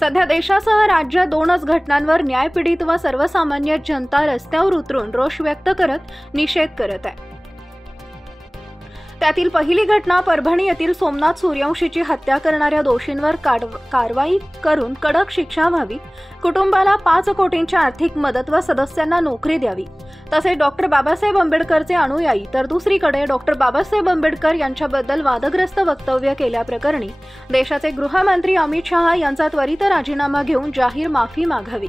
सध्या देशासह राज्यात दोनच घटनांवर न्यायपीडित व सर्वसामान्य जनता रस्त्यावर उतरून रोष व्यक्त करत निषेध करत आहे। त्यातील पहिली घटना परभणी येथील सोमनाथ सूर्यवंशीची हत्या करणाऱ्या दोषींवर कारवाई करून कडक शिक्षा व्हावी, कुटुंबाला 5 कोटींची आर्थिक मदत व सदस्यांना नोकरी द्यावी, तसेच डॉक्टर बाबासाहेब आंबेडकरचे अनुयायी तर दुसरीकडे डॉक्टर बाबासाहेब आंबेडकर यांच्याबद्दल वादग्रस्त वक्तव्य केल्याप्रकरणी देशाचे गृहमंत्री अमित शहा यांचा त्वरित राजीनामा घेऊन जाहीर माफी मागावी।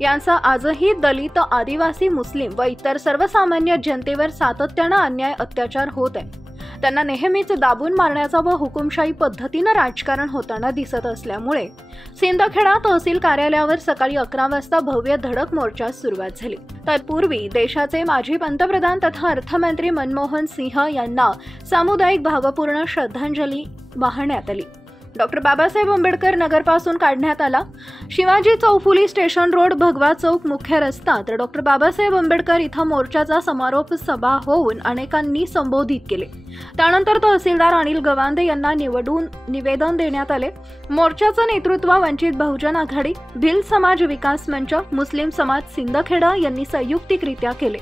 यांचा आजही दलित, आदिवासी, मुस्लिम व इतर सर्वसामान्य जनतेवर सातत्याने अन्याय अत्याचार होत आहे। त्यांना नेहमीच दाबून मारण्याचा व हुकुमशाही पद्धतीने राजकारण होताना दिसत असल्यामुळे सिंदखेडा तहसील कार्यालयावर सकाळी 11 वाजता भव्य धडक मोर्चास सुरुवात झाली। तत्पूर्वी देशाचे माजी पंतप्रधान तथा अर्थमंत्री मनमोहन सिंह यांना सामुदायिक भावपूर्ण श्रद्धांजली वाहण्यात आली। डॉक्टर बाबासाहेब आंबेडकर नगरपासून काढण्यात आला। शिवाजी चौफुली स्टेशन रोड, भगवा चौक मुख्य रस्ता तर डॉक्टर बाबासाहेब आंबेडकर इथं मोर्चाचा समारोप सभा होऊन अनेकांनी संबोधित केले। त्यानंतर तहसीलदार अनिल गवांदे यांना निवेदन देण्यात आले। मोर्चाचं नेतृत्व वंचित बहुजन आघाडी, भिल समाज विकास मंच, मुस्लिम समाज सिंदखेडा यांनी संयुक्तिकरित्या केले।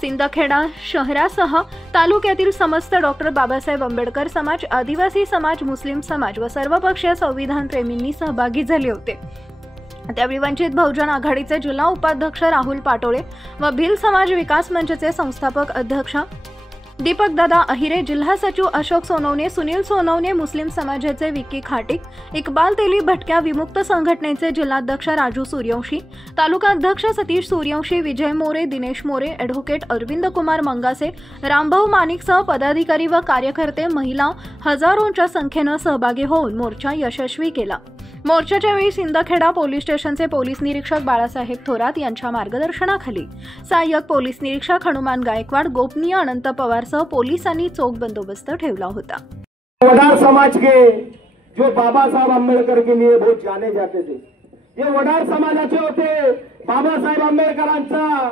सिंदखेडा शहरासह तालुक्यातील समस्त डॉक्टर बाबासाहेब आंबेडकर समाज, आदिवासी समाज, मुस्लिम समाज व सर्वपक्षीय संविधान प्रेमींनी सहभागी झाले होते। त्यावेळी वंचित बहुजन आघाडीचे जिल्हा उपाध्यक्ष राहुल पाटोळे व भिल समाज विकास मंचचे संस्थापक अध्यक्ष दीपकदादा अहिरे, जिल्हा सचिव अशोक सोनवणे, सुनील सोनवणे, मुस्लिम समाजाचे विकी खाटिक, इक्बाल तेली, भटक्या विमुक्त संघटनेचे जिल्हाध्यक्ष राजू सूर्यवंशी, तालुका अध्यक्ष सतीश सूर्यवंशी, विजय मोरे, दिनेश मोरे, ॲडव्होकेट अरविंद कुमार मंगासे, रामभाऊ माणिकसह पदाधिकारी व कार्यकर्ते, महिला हजारोंच्या संख्येने सहभागी होऊन मोर्चा यशस्वी केला। मोर्चाच्या वेळी सिंदखेडा पोलीस स्टेशनचे पोलीस निरीक्षक बाळासाहेब थोरात यांच्या मार्गदर्शनाखाली सहाय्यक पोलीस निरीक्षक हनुमान गायकवाड, गोपनीय अनंत पवारसह पोलिसांनी चोख बंदोबस्त ठेवला होता। वडार समाज के जो बाबा साहब आंबेडकर के लिए बहुत जाने जाते थे, ये वडार समाजाचे होते। बाबासाहेब आंबेडकरांचा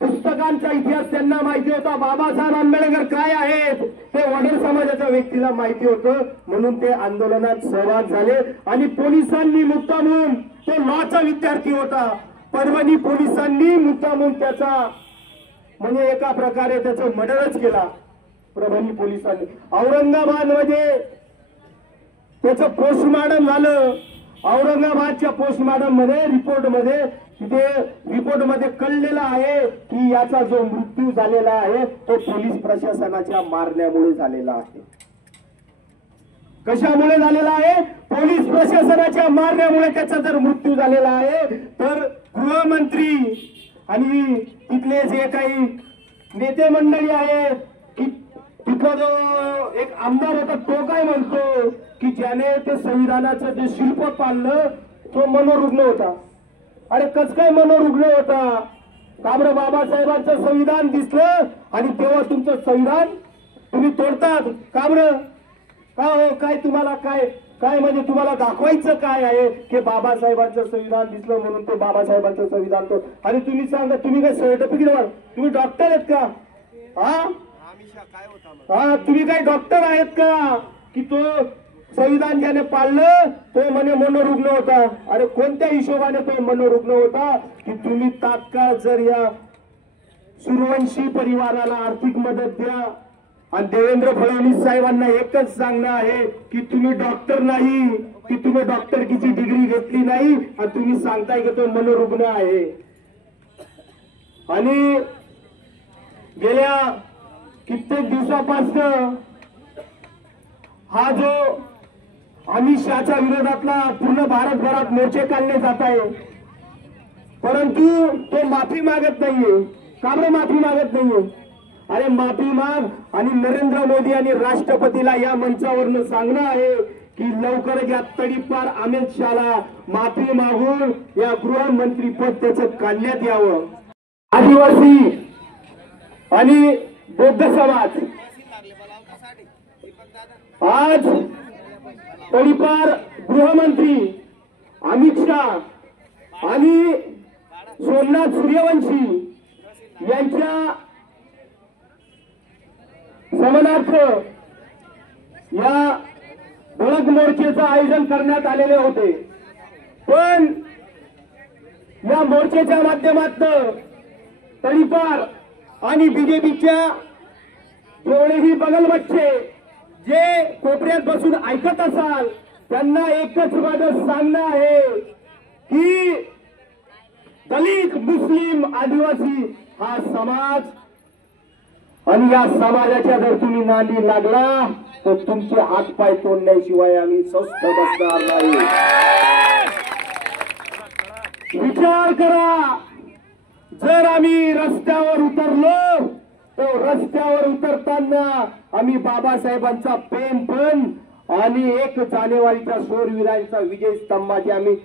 पुस्तकांचा इतिहास त्यांना माहिती होता। बाबासाहेब आंबेडकर काय आहेत ते वडार समाजाच्या व्यक्तीला माहिती होतं, म्हणून ते आंदोलनात सहभाग झाले आणि पोलिसांनी मुद्दामून, तो लॉचा विद्यार्थी होता, परभणी पोलिसांनी मुद्दामून त्याचा म्हणजे एका प्रकारे त्याचं मर्डरच केला। परभणी पोलिसांनी औरंगाबाद मध्ये त्याचं पोस्टमॉर्टम झालं। औरंगाबादच्या पोस्टमॉर्टम मध्ये रिपोर्ट मध्ये कळलेलं आहे की याचा जो मृत्यू झालेला आहे तो पोलीस प्रशासनाच्या मारण्यामुळे झालेला आहे। कशामुळे झालेला आहे? पोलीस प्रशासनाच्या मारण्यामुळे त्याचा जर मृत्यू झालेला आहे तर गृहमंत्री आणि तिथले जे काही नेते मंडळी आहे, तिथला जो एक आमदार होता तो काय म्हणतो की ज्याने ते संविधानाचं जे शिल्प पाळलं तो मनोरुग्ण होता। अरे कस काय मनोरुग्ण होता? का बरं बाबासाहेबांचं संविधान दिसलं आणि तेव्हा तुमचं संविधान तुम्ही तोडतात का बरं? का हो, काय तुम्हाला काय म्हणजे तुम्हाला दाखवायचं काय आहे की बाबासाहेबांचं संविधान दिसलं म्हणून ते बाबासाहेबांचं संविधान तोड? आणि तुम्ही सांगा, तुम्ही काय सर्टिफिकेट वर तुम्ही डॉक्टर आहेत का? हा तुम्ही काय डॉक्टर आहेत का की तो संविधान ज्याने पाळलं तो म्हणे मनोरुग्ण होता? अरे कोणत्या हिशोबाने तो मनोरुग्ण होता की तुम्ही तात्काळ जर या सूर्यवंशी परिवाराला आर्थिक मदत द्या। आणि देवेंद्र फडणवीस साहेबांना एकच सांगणं आहे की तुम्ही डॉक्टर नाही, की तुम्ही डॉक्टरकीची डिग्री घेतली नाही आणि तुम्ही सांगताय की तो मनोरुग्ण आहे। आणि गेल्या कित्येक दिवसापासून हा जो अमित शहाच्या विरोधातला पूर्ण भारतभरात मोर्चे काढले जात आहे, परंतु तो माफी मागत नाहीये। का बरं माफी मागत नाहीये? अरे माफी माग आणि नरेंद्र मोदी आणि राष्ट्रपतीला या मंचावरनं सांगणं आहे की लवकर या तडीपार अमित शहाला माफी मागून या गृहमंत्री पद त्याचं काढण्यात यावं। आदिवासी आणि बौद्ध समाज आज तडीपार गृहमंत्री अमित शाह आणि सोमनाथ सूर्यवंशी यांच्या समानार्थ या ठळक मोर्चेचं आयोजन करण्यात आलेले होते, पण या मोर्चेच्या माध्यमातून तडीपार आणि बीजेपीच्या जेवढेही बगलबच्चे जे कोपऱ्यात बसून ऐकत असाल त्यांना एकच माझं सांगणं आहे की दलित, मुस्लिम, आदिवासी हा समाज आणि या समाजाच्या जर तुम्ही नांदी लागला तर तुमचे हातपाय तोडण्याशिवाय आम्ही स्वस्थ बसणार नाही. विचार करा, जर आम्ही रस्त्यावर उतरलो तर रस्त्यावर उतरताना आम्ही बाबासाहेबांचा पेन पण आणि 1 जानेवारीच्या शूरवीरांचा विजय स्तंभाचे आम्ही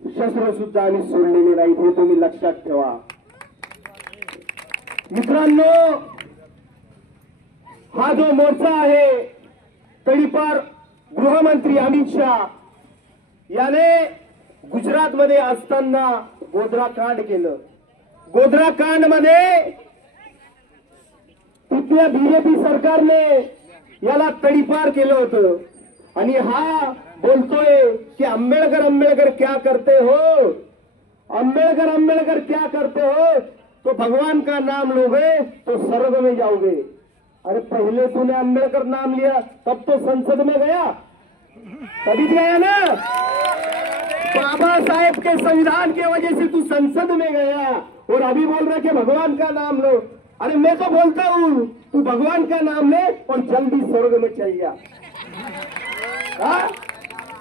शस्त्र सुद्धा आम्ही सोडलेले नाहीत, हे तुम्ही लक्षात ठेवा. मित्रांनो, हा जो मोर्चा आहे तडीपार गृहमंत्री अमित शहा याने गुजरातमध्ये असताना गोधरा कांड केलं. गोधरा कांड मध्ये तिथल्या बीजेपी सरकारने याला तडीपार केलं होतं आणि हा बोलतोय की अंबेडकर क्या करते हो, अंबेडकर क्या करते हो, तो भगवान का नाम लोगे तो स्वर्ग में जाओगे. अरे पहले तूने अंबेडकर नाम लिया तब तो संसद में गया, तभी गया ना. बाबा साहेब के संविधान के वजह से तू संसद में गया और अभी बोल रहा कि भगवान का नाम लो. अरे मैं तो बोलता हूँ तू भगवान का नाम ले और जल्दी स्वर्ग में चल जा.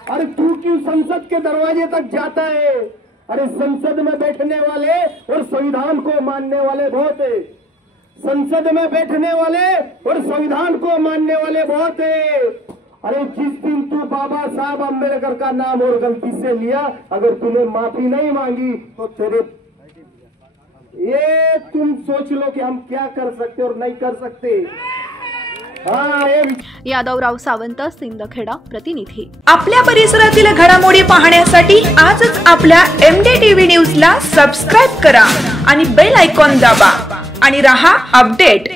अरे तू क्यों संसद के दरवाजे तक जाता है? अरे संसद में बैठने वाले और संविधान को मानने वाले बहुत है, संसद में बैठने वाले और संविधान को मानने वाले बहुत है. अरे जिस दिन तू बाबा साहब अंबेडकर का नाम और गलती से लिया, अगर तूने माफी नहीं मांगी तो तेरे ये तुम सोच लो कि हम क्या कर सकते और नहीं कर सकते. यादवराव सावंत, सिंदखेडा प्रतिनिधी. आपल्या परिसरातील घडामोडी पाहण्यासाठी आजच आपल्या MDTV न्यूजला सबस्क्राईब करा आणि बेल आयकॉन दाबा आणि रहा अपडेट.